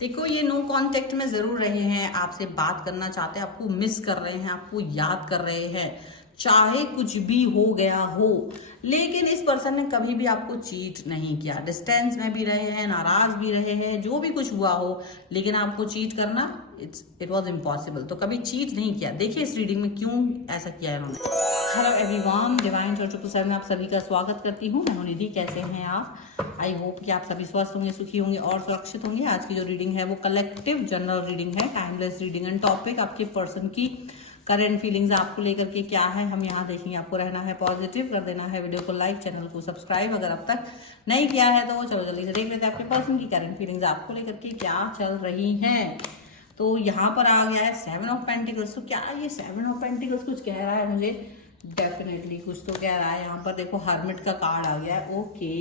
देखो, ये no contact में जरूर रहे हैं, आपसे बात करना चाहते हैं, आपको मिस कर रहे हैं, आपको याद कर रहे हैं, चाहे कुछ भी हो गया हो। लेकिन इस पर्सन ने कभी भी आपको चीट नहीं किया, डिस्टेंस में भी रहे हैं, नाराज भी रहे हैं, जो भी कुछ हुआ हो, लेकिन आपको चीट करना इट वॉज इम्पॉसिबल। तो कभी चीट नहीं किया। देखिए इस रीडिंग में क्यों ऐसा किया है इन्होंने। हेलो एवरीवन, डिवाइन चर्च में आप सभी का स्वागत करती हूँ। मैं निधि, कैसे हैं आप? आई होप कि आप सभी स्वस्थ होंगे, सुखी होंगे और सुरक्षित होंगे। आज की जो रीडिंग है वो कलेक्टिव जनरल रीडिंग है, टाइमलेस रीडिंग एंड टॉपिक आपके पर्सन की करंट फीलिंग्स आपको लेकर के क्या है, हम यहाँ देखेंगे। आपको रहना है पॉजिटिव, कर देना है वीडियो को लाइक, चैनल को सब्सक्राइब अगर अब तक नहीं किया है तो चलो जल्दी से देख लेते हैं आपके पर्सन की करंट फीलिंग्स आपको लेकर के क्या चल रही हैं। तो यहाँ पर आ गया है 7 ऑफ पेंटिकल्स। तो क्या ये 7 ऑफ पेंटिकल्स कुछ कह रहा है मुझे? डेफिनेटली कुछ तो कह रहा है। यहाँ पर देखो हर्मिट का कार्ड आ गया है। ओके,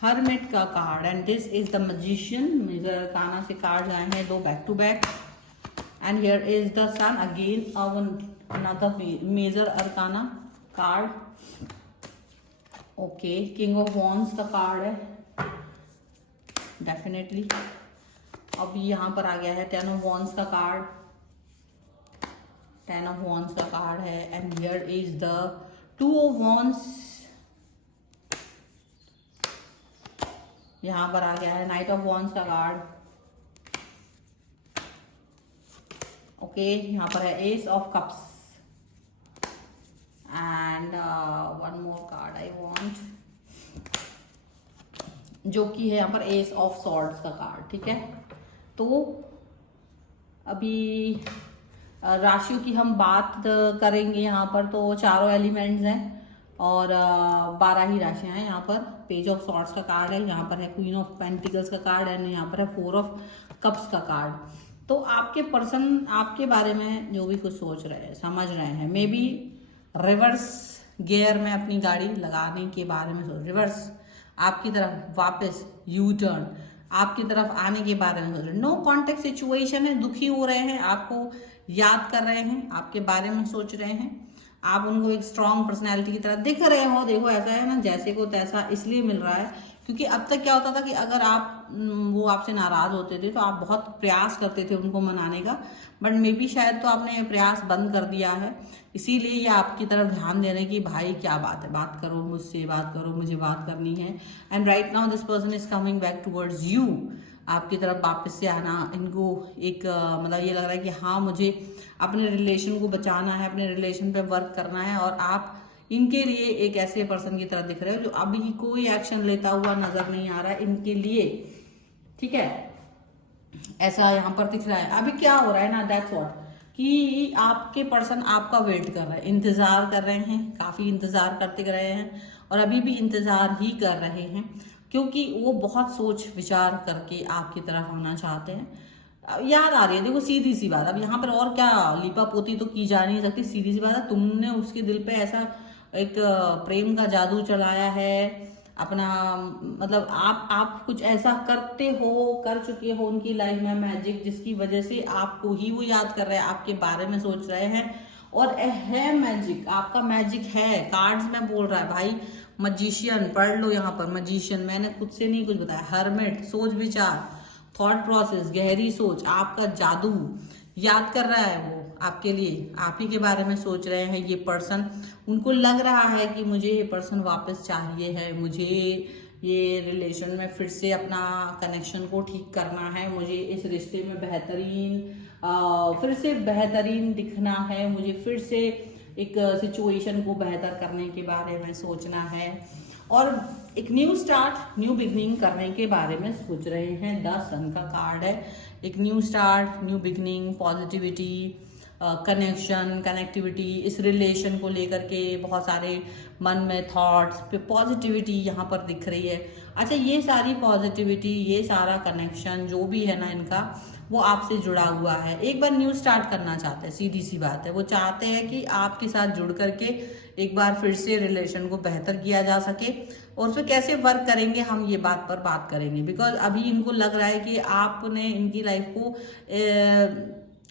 हर्मिट का card and this is the magician. Major arcana से कार्ड आए हैं दो back to back and here is the sun again another major arcana card. Okay, king of wands का कार्ड है डेफिनेटली। अब यहाँ पर आ गया है 10 ऑफ वॉन्ड्स का कार्ड, 10 ऑफ वॉन्ड्स का कार्ड है and here is the 2 of wands. यहाँ पर आ गया है नाइट ऑफ वॉन्ड्स का कार्ड। ओके, यहाँ पर है S of cups and one more card I want, जो कि है यहाँ पर एस ऑफ सॉर्ड्स का कार्ड। ठीक है, तो अभी राशियों की हम बात करेंगे यहाँ पर। तो चारों एलिमेंट्स हैं और 12 ही राशियां हैं। यहाँ पर पेज ऑफ सॉर्ड्स का कार्ड है, यहाँ पर है क्वीन ऑफ पेंटिकल्स का कार्ड एंड यहाँ पर है 4 ऑफ कप्स का कार्ड। तो आपके पर्सन आपके बारे में जो भी कुछ सोच रहे हैं, समझ रहे हैं, मे बी रिवर्स गियर में अपनी गाड़ी लगाने के बारे में सोच, रिवर्स आपकी तरफ वापस यू टर्न आपकी तरफ आने के बारे में सोच रहे। नो कॉन्टेक्ट सिचुएशन है, दुखी हो रहे हैं, आपको याद कर रहे हैं, आपके बारे में सोच रहे हैं, आप उनको एक स्ट्रॉन्ग पर्सनैलिटी की तरह दिख रहे हो। देखो ऐसा है ना, जैसे को तैसा इसलिए मिल रहा है क्योंकि अब तक क्या होता था कि अगर आप वो आपसे नाराज होते थे तो आप बहुत प्रयास करते थे उनको मनाने का, बट मे बी शायद तो आपने प्रयास बंद कर दिया है, इसीलिए ये आपकी तरफ ध्यान दे रहे हैं कि भाई क्या बात है, बात करो मुझसे, बात करो, मुझे बात करनी है। And right now this person is coming back towards you, आपकी तरफ वापस से आना। इनको एक मतलब ये लग रहा है कि हाँ मुझे अपने रिलेशन को बचाना है, अपने रिलेशन पे वर्क करना है, और आप इनके लिए एक ऐसे पर्सन की तरह दिख रहे हो जो अभी कोई एक्शन लेता हुआ नजर नहीं आ रहा है इनके लिए। ठीक है, ऐसा यहाँ पर दिख रहा है। अभी क्या हो रहा है ना, दैट्स व्हाट, कि आपके पर्सन आपका वेट कर रहे हैं, इंतजार कर रहे हैं, काफी इंतजार करते रहे हैं और अभी भी इंतजार ही कर रहे हैं, क्योंकि वो बहुत सोच विचार करके आपकी तरफ आना चाहते हैं। याद आ रही है, देखो सीधी सी बात, अब यहाँ पर और क्या लीपा पोती तो की जा नहीं सकती, सीधी सी बात है, तुमने उसके दिल पे ऐसा एक प्रेम का जादू चलाया है अपना, मतलब आप कुछ ऐसा करते हो, कर चुके हो उनकी लाइफ में मैजिक, जिसकी वजह से आपको ही वो याद कर रहे हैं, आपके बारे में सोच रहे हैं। और है मैजिक, आपका मैजिक है, कार्ड्स में बोल रहा है भाई। मजिशियन पढ़ लो यहाँ पर, मजिशियन, मैंने खुद से नहीं कुछ बताया। हर्मिट, सोच विचार, थॉट प्रोसेस, गहरी सोच, आपका जादू याद कर रहा है वो आपके लिए, आप ही के बारे में सोच रहे हैं ये पर्सन। उनको लग रहा है कि मुझे ये पर्सन वापस चाहिए है, मुझे ये रिलेशन में फिर से अपना कनेक्शन को ठीक करना है, मुझे इस रिश्ते में बेहतरीन फिर से बेहतरीन दिखना है, मुझे फिर से एक सिचुएशन को बेहतर करने के बारे में सोचना है और एक न्यू स्टार्ट, न्यू बिगनिंग करने के बारे में सोच रहे हैं। 10 सन का कार्ड है, एक new start, new beginning, positivity, connection, connectivity, इस रिलेशन को लेकर के बहुत सारे मन में थॉट्स पे पॉजिटिविटी यहाँ पर दिख रही है। अच्छा, ये सारी पॉजिटिविटी, ये सारा कनेक्शन जो भी है ना इनका, वो आपसे जुड़ा हुआ है। एक बार न्यू स्टार्ट करना चाहते हैं, सीधी सी बात है, वो चाहते हैं कि आपके साथ जुड़ करके एक बार फिर से रिलेशन को बेहतर किया जा सके, और फिर कैसे वर्क करेंगे हम ये बात पर बात करेंगे। बिकॉज अभी इनको लग रहा है कि आपने इनकी लाइफ को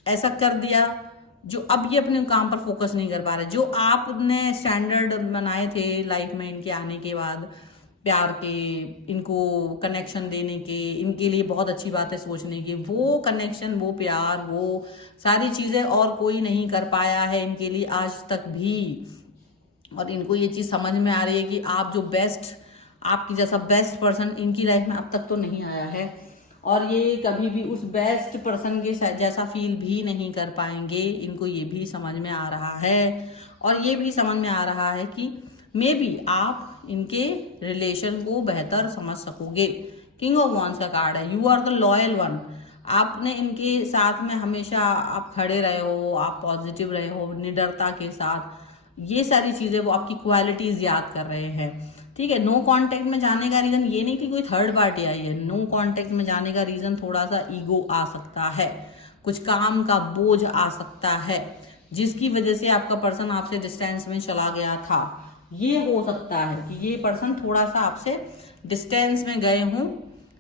ऐसा कर दिया जो अब ये अपने काम पर फोकस नहीं कर पा रहे, जो आपने स्टैंडर्ड बनाए थे लाइफ में इनके आने के बाद, प्यार के, इनको कनेक्शन देने के, इनके लिए बहुत अच्छी बातें सोचने की, वो कनेक्शन, वो प्यार, वो सारी चीज़ें और कोई नहीं कर पाया है इनके लिए आज तक भी। और इनको ये चीज़ समझ में आ रही है कि आप जो बेस्ट, आपकी जैसा बेस्ट पर्सन इनकी लाइफ में अब तक तो नहीं आया है, और ये कभी भी उस बेस्ट पर्सन के जैसा फील भी नहीं कर पाएंगे। इनको ये भी समझ में आ रहा है, और ये भी समझ में आ रहा है कि मे बी आप इनके रिलेशन को बेहतर समझ सकोगे। किंग ऑफ वॉन्ड्स का कार्ड है, you are the loyal one. आपने इनके साथ में हमेशा आप खड़े रहे हो, आप पॉजिटिव रहे हो, निडरता के साथ, ये सारी चीजें वो आपकी क्वालिटीज याद कर रहे हैं। ठीक है, नो कांटेक्ट में जाने का रीजन ये नहीं कि कोई थर्ड पार्टी आई है, नो कांटेक्ट में जाने का रीजन थोड़ा सा ईगो आ सकता है, कुछ काम का बोझ आ सकता है, जिसकी वजह से आपका पर्सन आपसे डिस्टेंस में चला गया था। ये हो सकता है कि ये पर्सन थोड़ा सा आपसे डिस्टेंस में गए हों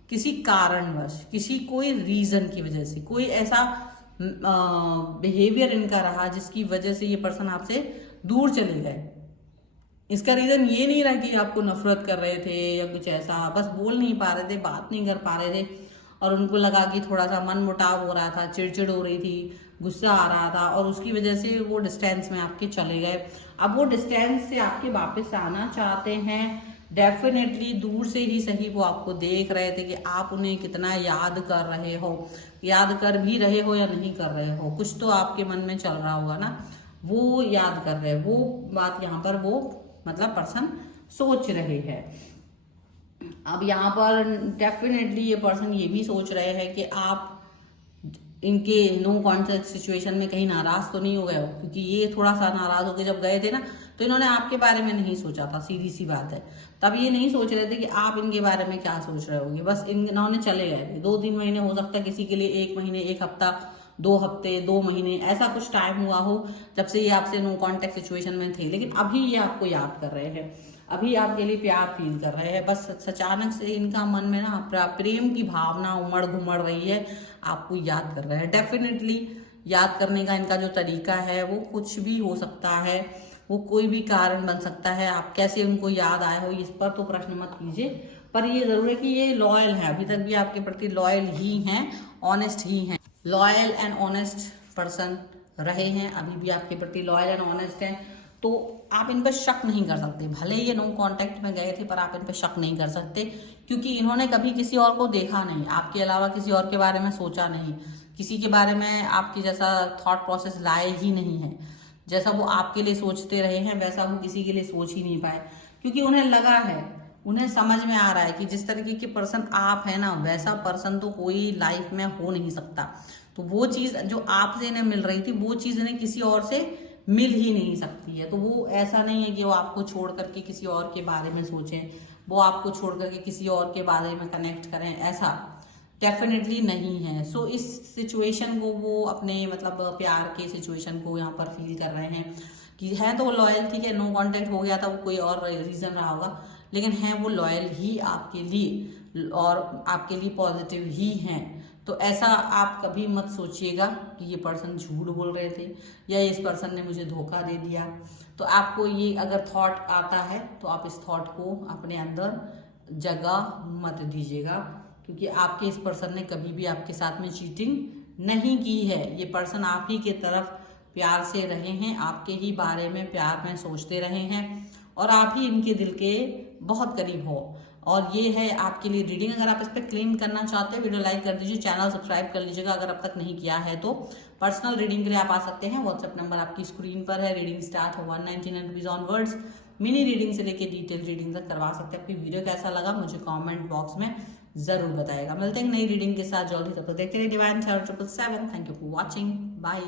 किसी कारणवश, किसी कोई रीजन की वजह से, कोई ऐसा बिहेवियर इनका रहा जिसकी वजह से ये पर्सन आपसे दूर चले गए। इसका रीजन ये नहीं रहा कि आपको नफरत कर रहे थे या कुछ ऐसा, बस बोल नहीं पा रहे थे, बात नहीं कर पा रहे थे, और उनको लगा कि थोड़ा सा मन मुटाव हो रहा था, चिड़चिड़ हो रही थी, गुस्सा आ रहा था, और उसकी वजह से वो डिस्टेंस में आपके चले गए। अब वो डिस्टेंस से आपके वापस आना चाहते हैं, डेफिनेटली दूर से ही सही वो आपको देख रहे थे कि आप उन्हें कितना याद कर रहे हो, याद कर भी रहे हो या नहीं कर रहे हो, कुछ तो आपके मन में चल रहा होगा ना, वो याद कर रहे, वो बात यहाँ पर वो मतलब पर्सन सोच रहे हैं। अब यहाँ पर डेफिनेटली ये पर्सन ये भी सोच रहे हैं कि आप इनके नो कॉन्टेक्ट सिचुएशन में कहीं नाराज तो नहीं हो गए हो, क्योंकि ये थोड़ा सा नाराज होकर जब गए थे ना, तो इन्होंने आपके बारे में नहीं सोचा था, सीधी सी बात है। तब ये नहीं सोच रहे थे कि आप इनके बारे में क्या सोच रहे होगे, बस इन्होंने चले गए थे। 2-3 महीने, हो सकता है किसी के लिए 1 महीने, 1 हफ्ता, 2 हफ्ते, 2 महीने, ऐसा कुछ टाइम हुआ हो जब से ये आपसे नो कॉन्टेक्ट सिचुएशन में थे, लेकिन अभी ये आपको याद कर रहे हैं, अभी आपके लिए प्यार फील कर रहे हैं। बस अचानक से इनका मन में ना प्रेम की भावना उमड़ घुमड़ रही है, आपको याद कर रहे हैं। डेफिनेटली याद करने का इनका जो तरीका है वो कुछ भी हो सकता है, वो कोई भी कारण बन सकता है। आप कैसे उनको याद आए हो इस पर तो प्रश्न मत कीजिए, पर ये जरूर है कि ये लॉयल है, अभी तक भी आपके प्रति लॉयल ही हैं, ऑनेस्ट ही हैं, लॉयल एंड ऑनेस्ट पर्सन रहे हैं, अभी भी आपके प्रति लॉयल एंड ऑनेस्ट हैं। तो आप इन पर शक नहीं कर सकते, भले ये नो कांटेक्ट में गए थे पर आप इन पर शक नहीं कर सकते, क्योंकि इन्होंने कभी किसी और को देखा नहीं, आपके अलावा किसी और के बारे में सोचा नहीं, किसी के बारे में आपके जैसा थॉट प्रोसेस लाए ही नहीं है। जैसा वो आपके लिए सोचते रहे हैं वैसा वो किसी के लिए सोच ही नहीं पाए, क्योंकि उन्हें लगा है, उन्हें समझ में आ रहा है कि जिस तरीके के पर्सन आप है ना, वैसा पर्सन तो कोई लाइफ में हो नहीं सकता। तो वो चीज़ जो आपसे इन्हें मिल रही थी, वो चीज़ इन्हें किसी और से मिल ही नहीं सकती है। तो वो ऐसा नहीं है कि वो आपको छोड़ करके किसी और के बारे में सोचें, वो आपको छोड़ करके किसी और के बारे में कनेक्ट करें, ऐसा डेफिनेटली नहीं है। सो इस सिचुएशन को वो अपने मतलब प्यार के सिचुएशन को यहाँ पर फील कर रहे हैं कि है तो वो लॉयल, ठीक है, नो कांटेक्ट हो गया था, वो कोई और रीज़न रहा होगा, लेकिन है वो लॉयल ही आपके लिए और आपके लिए पॉजिटिव ही हैं। तो ऐसा आप कभी मत सोचिएगा कि ये पर्सन झूठ बोल रहे थे या इस पर्सन ने मुझे धोखा दे दिया। तो आपको ये अगर थॉट आता है तो आप इस थॉट को अपने अंदर जगह मत दीजिएगा, क्योंकि आपके इस पर्सन ने कभी भी आपके साथ में चीटिंग नहीं की है। ये पर्सन आप ही के तरफ प्यार से रहे हैं, आपके ही बारे में प्यार में सोचते रहे हैं और आप ही इनके दिल के बहुत करीब हो। और ये है आपके लिए रीडिंग। अगर आप इस पर क्लेम करना चाहते हैं वीडियो लाइक कर दीजिए, चैनल सब्सक्राइब कर लीजिएगा अगर अब तक नहीं किया है। तो पर्सनल रीडिंग के लिए आप आ सकते हैं, व्हाट्सएप नंबर आपकी स्क्रीन पर है। रीडिंग स्टार्ट हो 199 रुपीज ऑनवर्ड्स। मिनी रीडिंग से लेके डिटेल रीडिंग तक करवा सकते हैं। आपकी वीडियो कैसा लगा मुझे कॉमेंट बॉक्स में जरूर बताएगा। मिलते हैं नई रीडिंग के साथ जल्दी, तब तक देखते रहिए divine 777। Thank you for watching, bye.